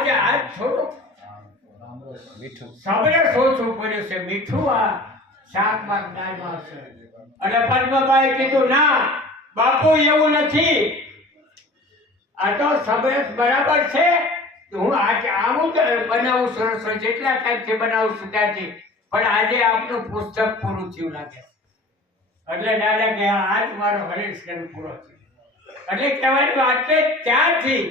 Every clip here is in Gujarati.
આજે આજ થોડું મીઠું સબરે સોચવું પડ્યું છે મીઠું આ શાકભાગ દાળમાં હશે એટલે પદ્મભાઈ કીધું ના બાપુ એવું નથી આ તો સબરે બરાબર છે હું આજે આવું તો બનાવું છું રસોઈ જેટલા ટાઈમથી બનાવું છું ત્યાંથી પણ આજે આપનું પુસ્તક પૂરું થયું લાગે એટલે દાદા કે આજ મારો હરીશ પૂરો થયો એટલે કહેવાની વાત છે ત્યારથી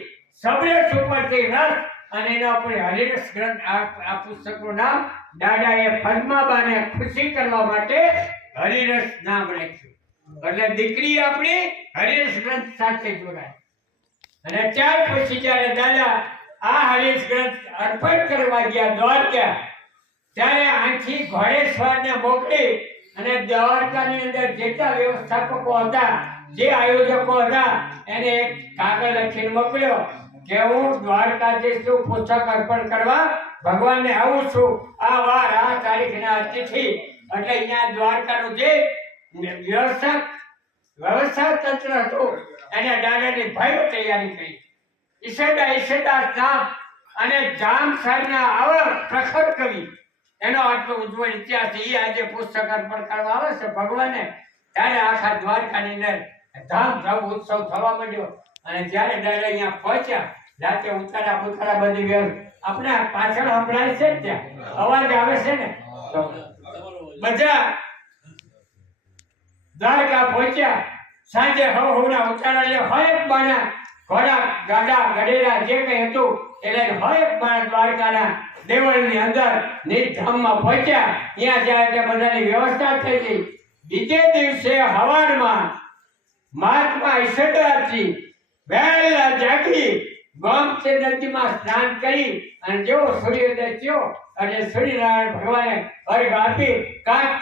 સબરેશ ઉપરથી રસ અને એના ઉપર હરિરસ ગ્રંથ આ પુસ્તકનું નામ દાદાએ પદ્માબાને ખુશી કરવા માટે હરિરસ નામ રાખ્યું એટલે દીકરી આપણી હરિરસ ગ્રંથ સાથે જોડાય અને ત્યાર પછી જ્યારે દાદા આ હરિરસ ગ્રંથ અર્પણ કરવા ગયા દ્વારકા ત્યારે આથી ઘોડેશ્વરને મોકલી અને દ્વારકાની અંદર જેટલા વ્યવસ્થાપકો હતા જે આયોજકો હતા એને એક કાગળ લખીને મોકલ્યો કે હું દ્વારકાધીશનું પુસ્તક અર્પણ કરવા ભગવાનને આવું છું આ વાર આ તારીખના તિથિ એટલે અહીંયા દ્વારકાનું જે વ્યવસ્થા તંત્ર હતું એને દાદાની ભવ્ય તૈયારી કરી ઈશેદાસ નામ અને જામ સાહેબના આવા પ્રખર કવિ એનો આટલો ઉજ્જવળ ઇતિહાસ એ આજે પુસ્તક અર્પણ કરવા આવે છે ભગવાને ત્યારે આખા દ્વારકાની અંદર ધામધૂમ ઉત્સવ થવા માંડ્યો અને જ્યારે દાદા અહીંયા પહોંચ્યા રાતે ઉતારા બધી આપણે પાછળ સંભળાય છે ત્યાં અવાજ આવે છે ને બધા દ્વારકા પહોંચ્યા સાંજે હવના ઉતારા લે હોય બાણા ઘોડા ગાડા ગડેરા જે કંઈ હતું એટલે હોય બાણા દ્વારકાના દેવળની અંદર નિધામમાં પહોંચ્યા ત્યાં જાય એટલે બધાની વ્યવસ્થા થઈ ગઈ બીજે દિવસે હવારમાં મહાત્મા ઈશ્વરદાસજી વહેલા જાગી ગોમતી નદીમાં સ્નાન કરી અને જેવો સૂર્યોદય થયો અને સૂર્યનારાયણ ભગવાને અર્ઘ આપી કાંક